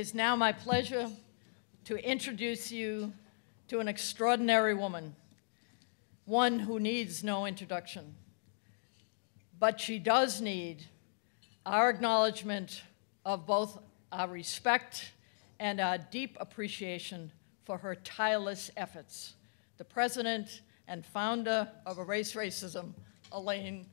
is now my pleasure to introduce you to an extraordinary woman, one who needs no introduction. But she does need our acknowledgement of both our respect and our deep appreciation for her tireless efforts. The president and founder of Erase Racism, Elaine.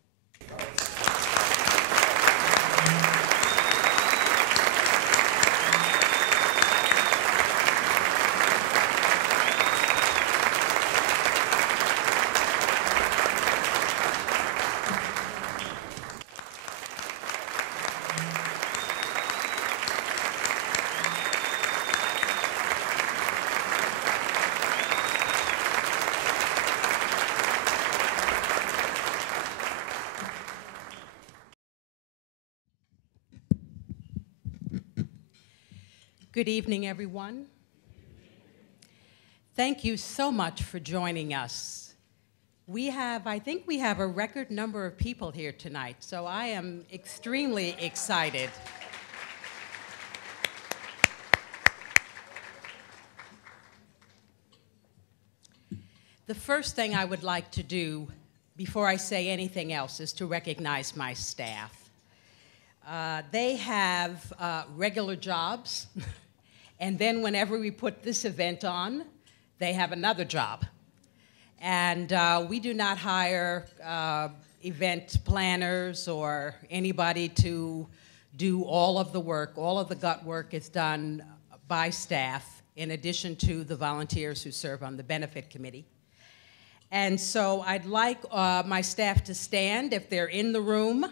Good evening, everyone. Thank you so much for joining us. I think we have a record number of people here tonight, so I am extremely excited. The first thing I would like to do before I say anything else is to recognize my staff. They have regular jobs, and then whenever we put this event on, they have another job. And we do not hire event planners or anybody to do all of the work. All of the gut work is done by staff, in addition to the volunteers who serve on the benefit committee. And so I'd like my staff to stand if they're in the room.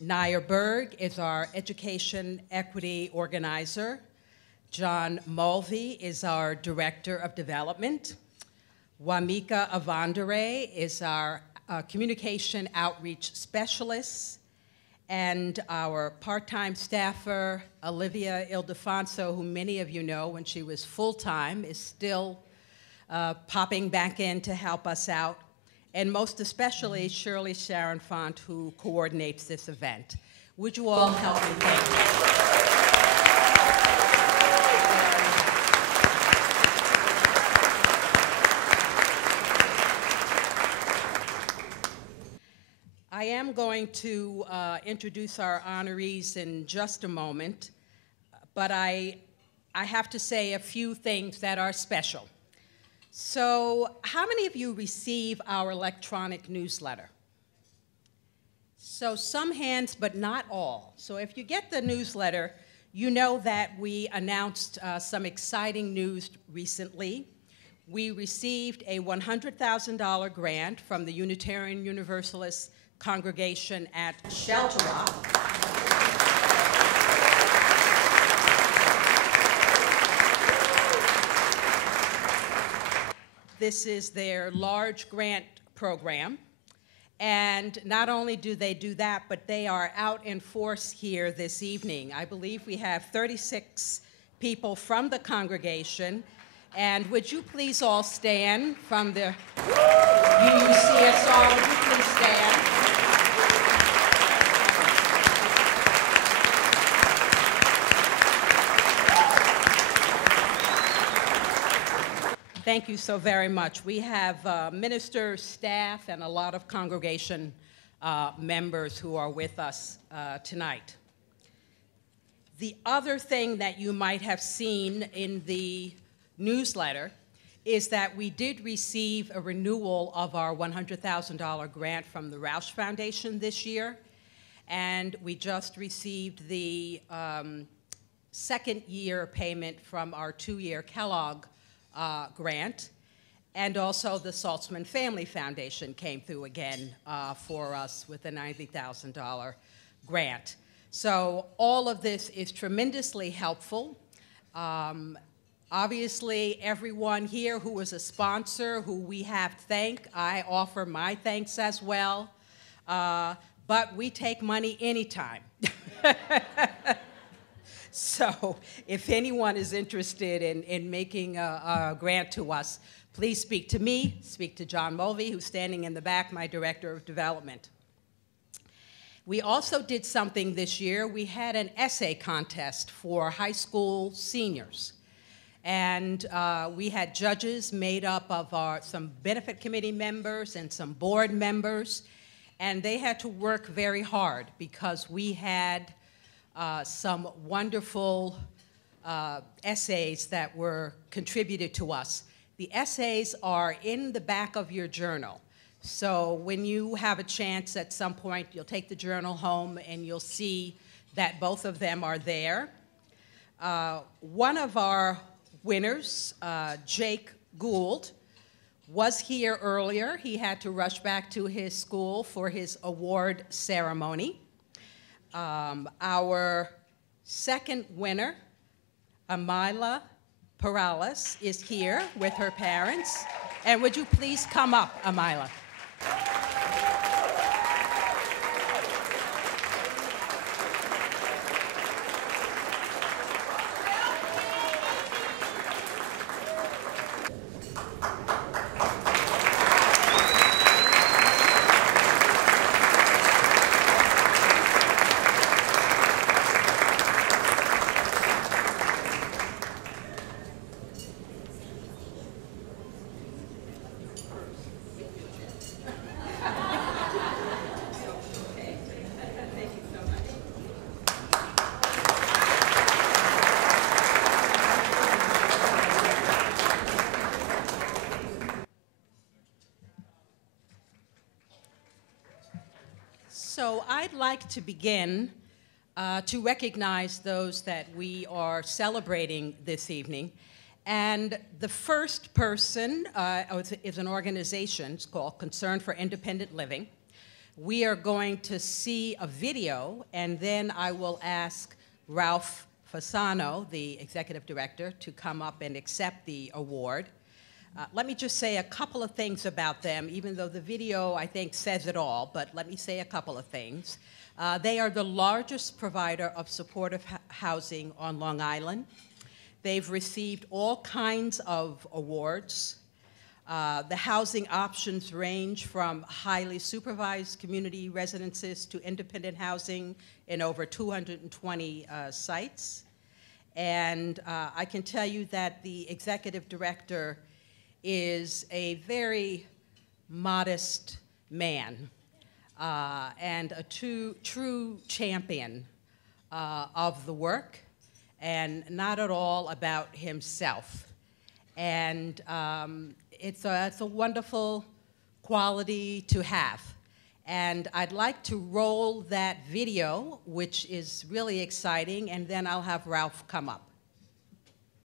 Nair Berg is our education equity organizer. John Mulvey is our director of development. Wamika Avandere is our communication outreach specialist. And our part-time staffer, Olivia Ildefonso, who many of you know when she was full-time, is still popping back in to help us out. And most especially, Shirley Sharon Font, who coordinates this event. Would you all help me thank you? I am going to introduce our honorees in just a moment, but I have to say a few things that are special. So how many of you receive our electronic newsletter? So some hands, but not all. So if you get the newsletter, you know that we announced some exciting news recently. We received a $100,000 grant from the Unitarian Universalist congregation at Shelter Rock. This is their large grant program. And not only do they do that, but they are out in force here this evening. I believe we have 36 people from the congregation. And would you please all stand from the UUCSR? Would you please stand? Thank you so very much. We have ministers, staff, and a lot of congregation members who are with us tonight. The other thing that you might have seen in the newsletter is that we did receive a renewal of our $100,000 grant from the Roush Foundation this year, and we just received the second year payment from our 2-year Kellogg grant, and also the Saltzman Family Foundation came through again for us with a $90,000 grant. So all of this is tremendously helpful. Obviously, everyone here who is a sponsor, who we have to thank, I offer my thanks as well, but we take money anytime. So if anyone is interested in making a grant to us, please speak to me, speak to John Mulvey, who's standing in the back, my Director of Development. We also did something this year. We had an essay contest for high school seniors. And we had judges made up of some benefit committee members and some board members. And they had to work very hard because we had some wonderful essays that were contributed to us. The essays are in the back of your journal. So when you have a chance at some point, you'll take the journal home and you'll see that both of them are there. One of our winners, Jake Gould, was here earlier. He had to rush back to his school for his award ceremony. Our second winner, Amila Perales, is here with her parents. And would you please come up, Amila? So I'd like to begin to recognize those that we are celebrating this evening. And the first person is an organization. It's called Concern for Independent Living. We are going to see a video, and then I will ask Ralph Fasano, the executive director, to come up and accept the award. Let me just say a couple of things about them, even though the video, I think, says it all, but let me say a couple of things. They are the largest provider of supportive housing on Long Island. They've received all kinds of awards. The housing options range from highly supervised community residences to independent housing in over 220 sites. And I can tell you that the executive director is a very modest man and a true champion of the work and not at all about himself. And it's a wonderful quality to have. And I'd like to roll that video, which is really exciting, and then I'll have Ralph come up.